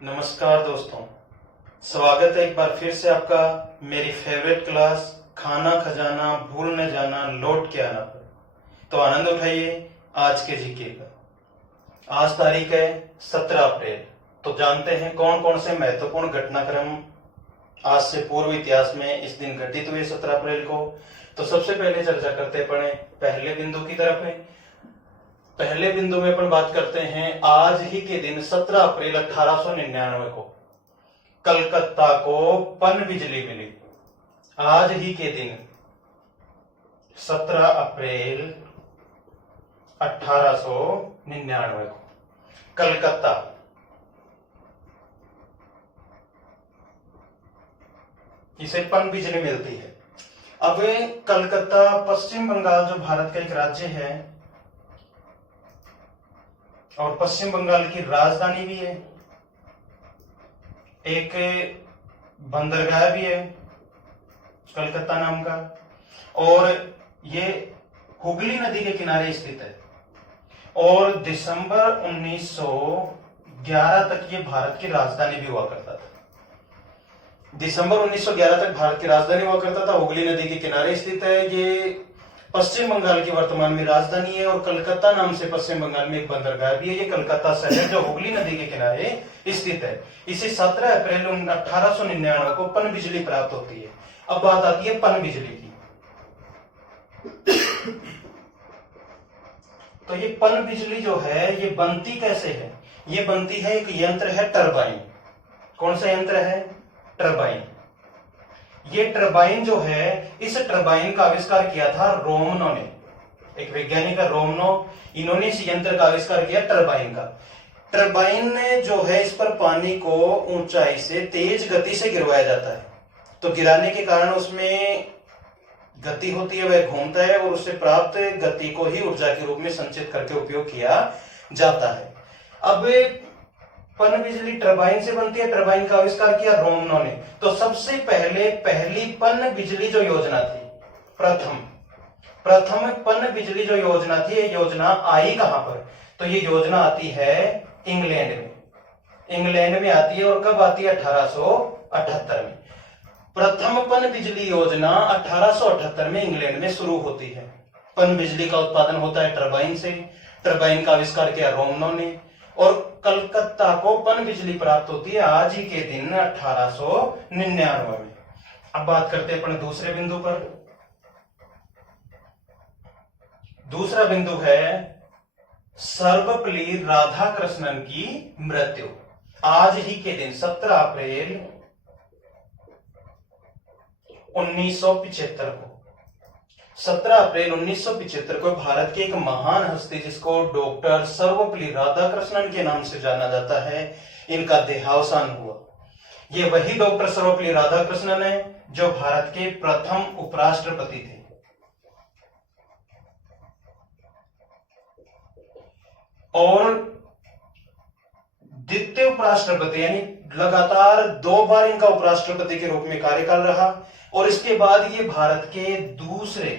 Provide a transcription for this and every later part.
नमस्कार दोस्तों, स्वागत है एक बार फिर से आपका मेरी फेवरेट क्लास खाना खजाना भूल न जाना लौट के आना पर। तो आनंद उठाइए आज के जीके का। आज तारीख है 17 अप्रैल। तो जानते हैं कौन कौन से महत्वपूर्ण घटनाक्रम आज से पूर्व इतिहास में इस दिन घटित हुए 17 अप्रैल को। तो सबसे पहले चर्चा करते पड़े पहले बिंदु की तरफ है। पहले बिंदु में अपन बात करते हैं आज ही के दिन 17 अप्रैल 1899 को कलकत्ता को पन बिजली मिली। आज ही के दिन 17 अप्रैल 1899 को कलकत्ता इसे पन बिजली मिलती है। अब कलकत्ता पश्चिम बंगाल जो भारत का एक राज्य है और पश्चिम बंगाल की राजधानी भी है, एक बंदरगाह भी है कलकत्ता नाम का, और ये हुगली नदी के किनारे स्थित है। और दिसंबर 1911 तक ये भारत की राजधानी भी हुआ करता था। दिसंबर 1911 तक भारत की राजधानी हुआ करता था, हुगली नदी के किनारे स्थित है। ये पश्चिम बंगाल की वर्तमान में राजधानी है और कलकत्ता नाम से पश्चिम बंगाल में एक बंदरगाह भी है। ये कलकत्ता शहर जो हुगली नदी के किनारे स्थित है, इसे 17 अप्रैल 1899 को पन बिजली प्राप्त होती है। अब बात आती है पन बिजली की। तो ये पन बिजली जो है ये बनती कैसे है? ये बनती है, एक यंत्र है टरबाइन। कौन सा यंत्र है? टरबाइन। ये टरबाइन जो है, इस टरबाइन का आविष्कार किया था रोमनो ने, एक वैज्ञानिक है रोमनो। इन्होंने इस यंत्र का आविष्कार किया टरबाइन का। टरबाइन ने जो है इस पर पानी को ऊंचाई से तेज गति से गिरवाया जाता है। तो गिराने के कारण उसमें गति होती है, वह घूमता है और उससे प्राप्त गति को ही ऊर्जा के रूप में संचित करके उपयोग किया जाता है। अब पन बिजली टरबाइन से बनती है। टरबाइन का आविष्कार किया रोमनो ने। तो सबसे पहले पहली पन बिजली जो योजना थी, प्रथम पन बिजली जो योजना थी, ये योजना आई कहां पर? तो ये योजना आती है इंग्लैंड में। इंग्लैंड में आती है और कब आती है? 1878 में। प्रथम पन बिजली योजना 1878 में इंग्लैंड में शुरू होती है। पन बिजली का उत्पादन होता है टरबाइन से। टरबाइन का आविष्कार किया रोमनो ने और कलकत्ता को पन बिजली प्राप्त होती है आज ही के दिन 1899 में। अब बात करते हैं अपने दूसरे बिंदु पर। दूसरा बिंदु है सर्वपल्ली राधाकृष्णन की मृत्यु। आज ही के दिन 17 अप्रैल 1975 को 17 अप्रैल 1975 को भारत के एक महान हस्ती जिसको डॉक्टर सर्वपल्ली राधाकृष्णन के नाम से जाना जाता है, इनका देहावसान हुआ। ये वही डॉक्टर सर्वपल्ली राधाकृष्णन है जो भारत के प्रथम उपराष्ट्रपति थे। और द्वितीय उपराष्ट्रपति, यानी लगातार 2 बार इनका उपराष्ट्रपति के रूप में कार्यकाल रहा। और इसके बाद ये भारत के दूसरे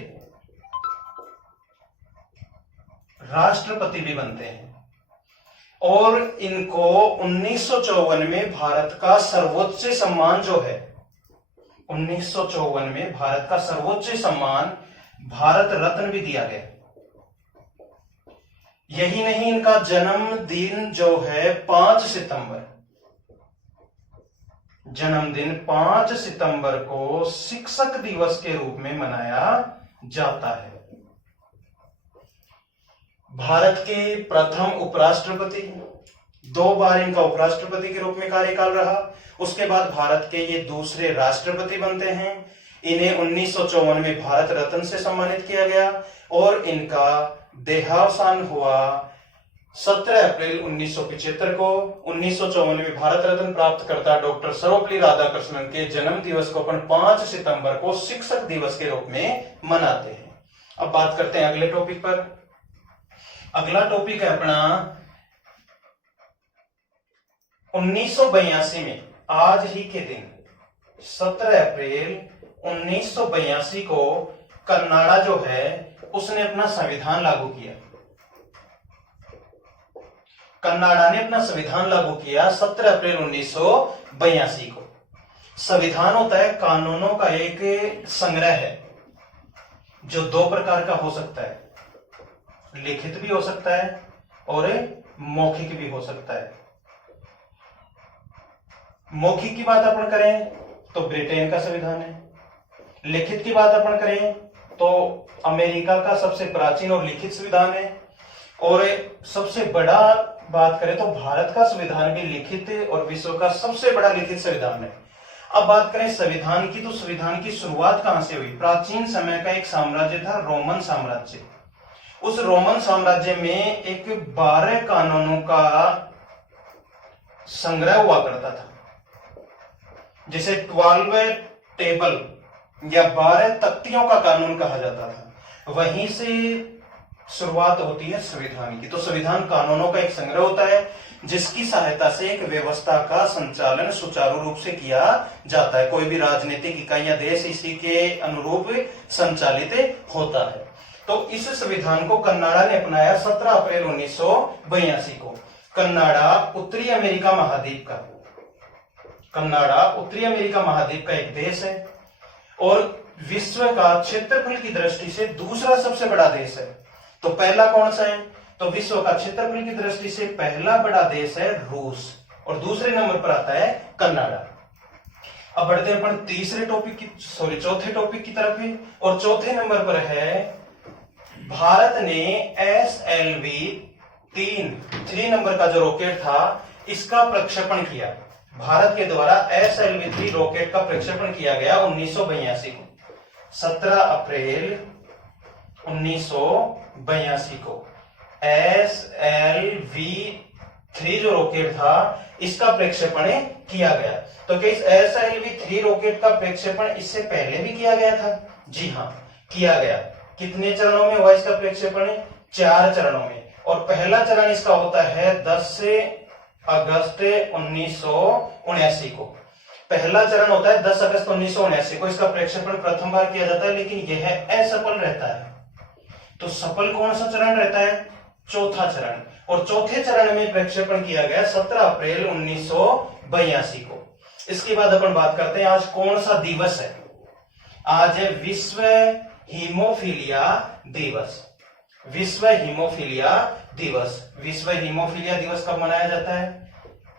राष्ट्रपति भी बनते हैं। और इनको 1954 में भारत का सर्वोच्च सम्मान जो है, 1954 में भारत का सर्वोच्च सम्मान भारत रत्न भी दिया गया। यही नहीं, इनका जन्मदिन जो है 5 सितंबर, जन्मदिन 5 सितंबर को शिक्षक दिवस के रूप में मनाया जाता है। भारत के प्रथम उपराष्ट्रपति, 2 बार इनका उपराष्ट्रपति के रूप में कार्यकाल रहा। उसके बाद भारत के ये दूसरे राष्ट्रपति बनते हैं। इन्हें 1954 में भारत रत्न से सम्मानित किया गया और इनका देहावसान हुआ 17 अप्रैल 1975 को। 1954 में भारत रत्न प्राप्त करता डॉक्टर सर्वपल्ली राधाकृष्णन के जन्म दिवस को अपन 5 सितंबर को शिक्षक दिवस के रूप में मनाते हैं। अब बात करते हैं अगले टॉपिक पर। अगला टॉपिक है अपना 1982 में, आज ही के दिन 17 अप्रैल 1982 को कनाडा जो है उसने अपना संविधान लागू किया। कनाडा ने अपना संविधान लागू किया 17 अप्रैल 1982 को। संविधान होता है कानूनों का एक संग्रह है जो दो प्रकार का हो सकता है, लिखित भी हो सकता है और मौखिक भी हो सकता है। मौखिक की बात अपन करें तो ब्रिटेन का संविधान है, लिखित की बात अपन करें तो अमेरिका का सबसे प्राचीन और लिखित संविधान है, और सबसे बड़ा बात करें तो भारत का संविधान भी लिखित और विश्व का सबसे बड़ा लिखित संविधान है। अब बात करें संविधान की, तो संविधान की शुरुआत कहां से हुई? प्राचीन समय का एक साम्राज्य था, रोमन साम्राज्य। उस रोमन साम्राज्य में एक 12 कानूनों का संग्रह हुआ करता था, जिसे 12 टेबल या 12 तख्तियों का कानून कहा जाता था। वहीं से शुरुआत होती है संविधान की। तो संविधान कानूनों का एक संग्रह होता है जिसकी सहायता से एक व्यवस्था का संचालन सुचारू रूप से किया जाता है। कोई भी राजनीतिक इकाई या देश इसी के अनुरूप संचालित होता है। तो इस संविधान को कनाडा ने अपनाया 17 अप्रैल 1982 को। कनाडा उत्तरी अमेरिका महाद्वीप का, कनाडा उत्तरी अमेरिका महाद्वीप का एक देश है और विश्व का क्षेत्रफल की दृष्टि से दूसरा सबसे बड़ा देश है। तो पहला कौन सा है? तो विश्व का क्षेत्रफल की दृष्टि से पहला बड़ा देश है रूस, और दूसरे नंबर पर आता है कनाडा। अब बढ़ते हैं अपन चौथे टॉपिक की तरफ है, और चौथे नंबर पर है भारत ने SLV 3 नंबर का जो रॉकेट था इसका प्रक्षेपण किया। भारत के द्वारा SLV 3 रॉकेट का प्रक्षेपण किया गया 1982 को, 17 अप्रैल 1982 को SLV 3 जो रॉकेट था इसका प्रक्षेपण किया गया। तो क्या इस SLV 3 रॉकेट का प्रक्षेपण इससे पहले भी किया गया था? जी हाँ, किया गया। कितने चरणों में हुआ इसका प्रक्षेपण? 4 चरणों में। और पहला चरण इसका होता है 10 अगस्त 1979 को। पहला चरण होता है 10 अगस्त 1979 को, इसका प्रक्षेपण प्रथम बार किया जाता है, लेकिन यह असफल रहता है। तो सफल कौन सा चरण रहता है? चौथा चरण। और चौथे चरण में प्रक्षेपण किया गया 17 अप्रैल 1982 को। इसके बाद अपन बात करते हैं आज कौन सा दिवस है। आज है विश्व हीमोफीलिया दिवस। विश्व हीमोफीलिया दिवस। विश्व हीमोफीलिया दिवस कब मनाया जाता है?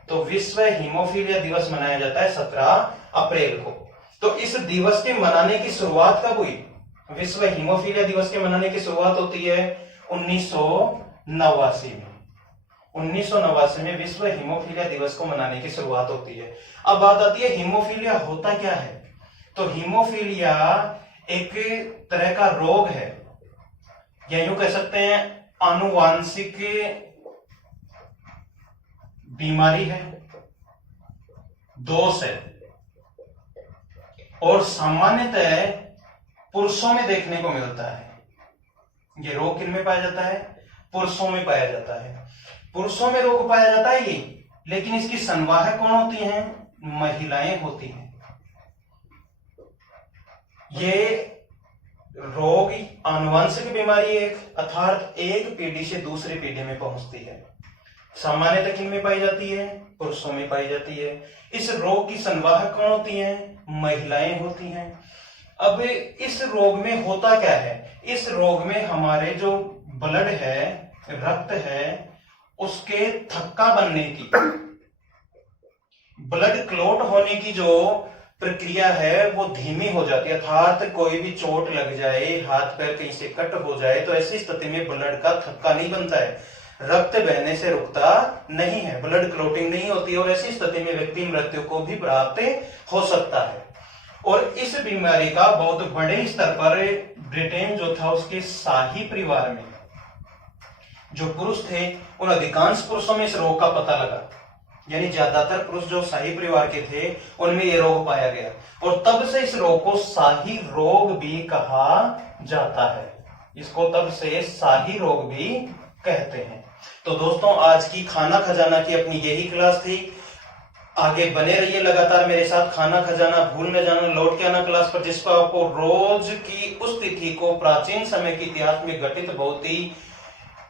तो विश्व हीमोफीलिया दिवस मनाया जाता है 17 अप्रैल को। तो इस दिवस के मनाने की शुरुआत कब हुई? विश्व हीमोफीलिया दिवस के मनाने की शुरुआत होती है 1989 में। 1989 में विश्व हीमोफीलिया दिवस को मनाने की शुरुआत होती है। अब बात आती है हीमोफीलिया होता क्या है। तो हीमोफीलिया एक तरह का रोग है, या यूं कह सकते हैं आनुवांशिक बीमारी है, दोष है, और सामान्यतः पुरुषों में देखने को मिलता है। ये रोग किन में पाया जाता है? पुरुषों में पाया जाता है। पुरुषों में रोग पाया जाता है ये, लेकिन इसकी संवाहक कौन होती हैं? महिलाएं होती हैं। ये रोग आनुवंशिक बीमारी एक, अर्थात एक पीढ़ी से दूसरी पीढ़ी में पहुंचती है। सामान्यतः किन में पाई जाती है? पुरुषों में पाई जाती है। इस रोग की संवाहक कौन होती हैं? महिलाएं होती हैं। अब इस रोग में होता क्या है? इस रोग में हमारे जो ब्लड है, रक्त है, उसके थक्का बनने की, ब्लड क्लॉट होने की जो प्रक्रिया है वो धीमी हो जाती है। अर्थात कोई भी चोट लग जाए, हाथ पैर कहीं से कट हो जाए, तो ऐसी स्थिति में ब्लड का थक्का नहीं बनता है, रक्त बहने से रुकता नहीं है, ब्लड क्लॉटिंग नहीं होती है, और ऐसी स्थिति में व्यक्ति मृत्यु को भी प्राप्त हो सकता है। और इस बीमारी का बहुत बड़े स्तर पर ब्रिटेन जो था उसके शाही परिवार में जो पुरुष थे, उन अधिकांश पुरुषों में इस रोग का पता लगा। यानी ज्यादातर पुरुष जो शाही परिवार के थे उनमें यह रोग पाया गया, और तब से इस रोग को शाही रोग भी कहा जाता है। इसको तब से शाही रोग भी कहते हैं। तो दोस्तों, आज की खाना खजाना की अपनी यही क्लास थी। आगे बने रहिए लगातार मेरे साथ। खाना खजाना भूल न जाना, लौट के आना क्लास पर, जिस पर आपको रोज की उस तिथि को प्राचीन समय के इतिहास में घटित बहुत ही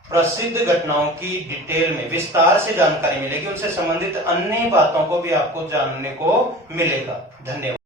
प्रसिद्ध घटनाओं की डिटेल में विस्तार से जानकारी मिलेगी, उनसे संबंधित अन्य बातों को भी आपको जानने को मिलेगा। धन्यवाद।